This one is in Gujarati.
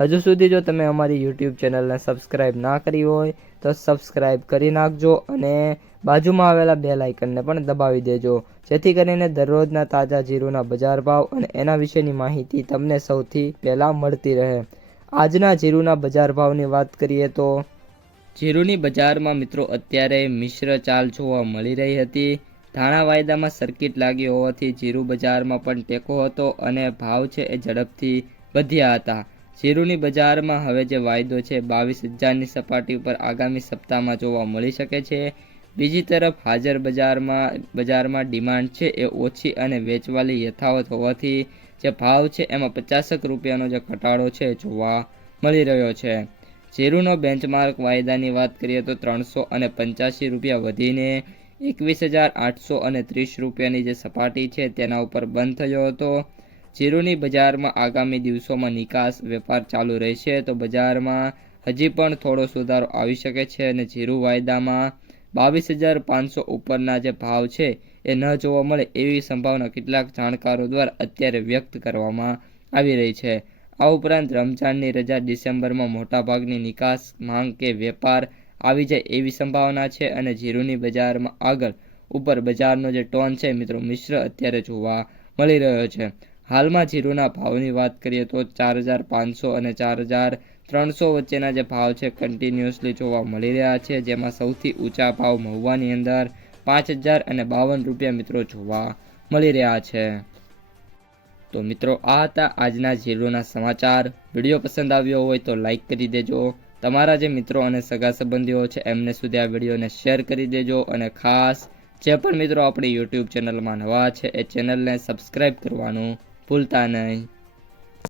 હજુ સુધી જો તમે અમારી યુટ્યુબ ચેનલને સબસ્ક્રાઇબ ના કરી હોય, તો સબસ્ક્રાઇબ કરી નાખજો અને બાજુમાં આવેલા બે લાઇકનને પણ દબાવી દેજો. જેથી કરીને દરરોજના તાજા જીરુના બજાર ભાવ અને એના વિશેની માહિતી તમને સૌથી પહેલાં મળતી રહે. આજના જીરુના બજાર ભાવની વાત કરીએ તો, જીરુની બજારમાં મિત્રો અત્યારે મિશ્ર ચાલ જોવા મળી રહી હતી. ધાણા વાયદામાં સર્કિટ લાગી હોવાથી જીરુ બજારમાં પણ ટેકો હતો અને ભાવ છે એ ઝડપથી વધ્યા હતા. જીરુની બજારમાં હવે જે વાયદો છે, બાવીસ હજારની સપાટી ઉપર આગામી સપ્તાહમાં જોવા મળી શકે છે. બીજી તરફ હાજર બજારમાં બજારમાં ડિમાન્ડ છે એ ઓછી અને વેચવાલી યથાવત હોવાથી જે ભાવ છે એમાં પચાસક રૂપિયાનો જે ઘટાડો છે જોવા મળી રહ્યો છે. શેરુનો બેન્ચમાર્ક વાયદાની વાત કરીએ તો ત્રણસો અને પંચ્યાસી રૂપિયા વધીને એકવીસ હજાર આઠસો અને ત્રીસ રૂપિયાની જે સપાટી છે તેના ઉપર બંધ થયો હતો. જીરુની બજારમાં આગામી દિવસોમાં નિકાસ, વેપાર ચાલુ રહેશે તો બજારમાં હજી પણ થોડો સુધારો આવી શકે છે અને જીરુ વાયદામાં બાવીસ હજાર પાંચસો ઉપરના જે ભાવ છે એ ન જોવા મળે એવી સંભાવના કેટલાક જાણકારો દ્વારા અત્યારે વ્યક્ત કરવામાં આવી રહી છે. આ ઉપરાંત રમજાનની રજા ડિસેમ્બરમાં મોટાભાગની નિકાસ, માંગ કે વેપાર આવી જાય એવી સંભાવના છે અને જીરુની બજારમાં આગળ ઉપર બજારનો જે ટોન છે મિત્રો મિશ્ર અત્યારે જોવા મળી રહ્યો છે. હાલમાં જીરુના ભાવની વાત કરીએ તો ચાર હજાર પાંચસો અને ચાર હજાર ત્રણસો વચ્ચેના જે ભાવ છે કન્ટિન્યુઅસલી જોવા મળી રહ્યા છે. જેમાં સૌથી ઊંચા ભાવ મહુવાની અંદર પાંચ હજાર અને બાવન રૂપિયા મિત્રો જોવા મળી રહ્યા છે. તો મિત્રો, આ હતા આજના જીરુના સમાચાર. વીડિયો પસંદ આવ્યો હોય તો લાઈક કરી દેજો. તમારા જે મિત્રો અને સગા સંબંધીઓ છે, એમને સુધી આ વિડીયોને શેર કરી દેજો અને ખાસ, જે પણ મિત્રો આપણી યુટ્યુબ ચેનલમાં નવા છે, એ ચેનલને સબસ્ક્રાઈબ કરવાનું ભૂલતા નહીં.